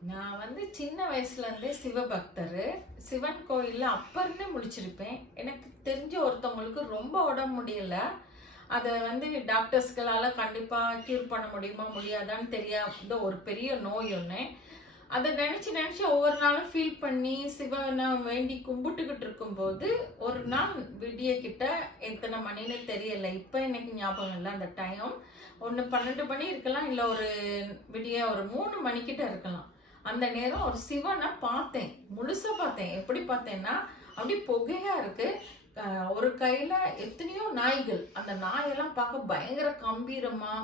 நான் வந்து சின்ன வயசுலேருந்தே சிவபக்தர். சிவன் கோயிலில் அப்போ இருந்தே முடிச்சிருப்பேன் எனக்கு தெரிஞ்ச ஒருத்தவங்களுக்கு ரொம்ப உடம்பு முடியல. அதை வந்து டாக்டர்ஸ்களால் கண்டிப்பாக க்யூர் பண்ண முடியுமா முடியாதான்னு தெரியாத ஒரு பெரிய நோய் ஒன்று அதை நினச்சி நினச்சி ஒவ்வொரு நாளும் ஃபீல் பண்ணி சிவனை வேண்டி கும்பிட்டுக்கிட்டு இருக்கும்போது ஒரு நாள் விடிய கிட்ட எத்தனை மணின்னு தெரியல. இப்போ எனக்கு ஞாபகம் இல்லை அந்த டைம் ஒன்று பன்னெண்டு மணி இருக்கலாம் இல்லை ஒரு விடிய ஒரு மூணு மணிக்கிட்ட இருக்கலாம். அந்த நேரம் ஒரு சிவனை பார்த்தேன். முழுசா பார்த்தேன். எப்படி பார்த்தேன்னா அப்படி புகையா இருக்கு. ஒரு கையில எத்தனையோ நாய்கள். அந்த நாயெல்லாம் பார்க்க பயங்கர கம்பீரமா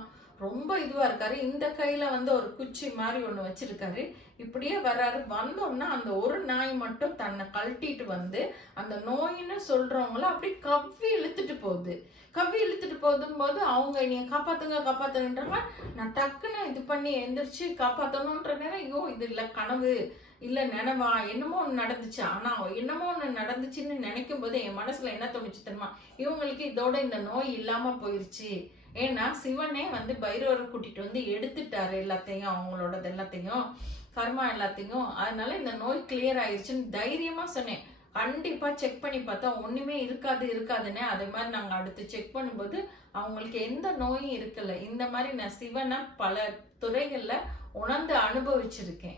ரொம்ப இதுவாக இருக்காரு. இந்த கையில் வந்து ஒரு குச்சி மாதிரி ஒன்று வச்சிருக்காரு. இப்படியே வர்றாரு. வந்தோம்னா அந்த ஒரு நாய் மட்டும் தன்னை கழட்டிட்டு வந்து அந்த நோயின்னு சொல்றவங்கள அப்படி கவ்வி இழுத்துட்டு போகுது. கவ்வி இழுத்துட்டு போதும் போது அவங்க நீங்க காப்பாத்துங்க காப்பாத்துங்கன்றாங்க நான் டக்குன்னு இது பண்ணி எந்திரிச்சு காப்பாத்தணுன்ற நேரம் ஐயோ இது இல்லை கனவு இல்லை நினைவா என்னமோ ஒன்று நடந்துச்சு. ஆனால் என்னமோ ஒன்று நடந்துச்சுன்னு நினைக்கும் போது என் மனசில் என்ன தோணுச்சு தெரியுமா? இவங்களுக்கு இதோட இந்த நோய் இல்லாமல் போயிருச்சு. ஏன்னா சிவனே வந்து பைரவரை கூட்டிட்டு வந்து எடுத்துட்டாரு எல்லாத்தையும் அவங்களோடது எல்லாத்தையும் கர்மா எல்லாத்தையும். அதனால இந்த நோய் கிளியர் ஆயிடுச்சுன்னு தைரியமா சொன்னேன். கண்டிப்பா செக் பண்ணி பார்த்தா ஒண்ணுமே இருக்காது இருக்காதுன்னு. அதே மாதிரி நாங்க அடுத்து செக் பண்ணும்போது அவங்களுக்கு எந்த நோயும் இருக்கல. இந்த மாதிரி நான் சிவனை பல துறைகள்ல உணர்ந்து அனுபவிச்சிருக்கேன்.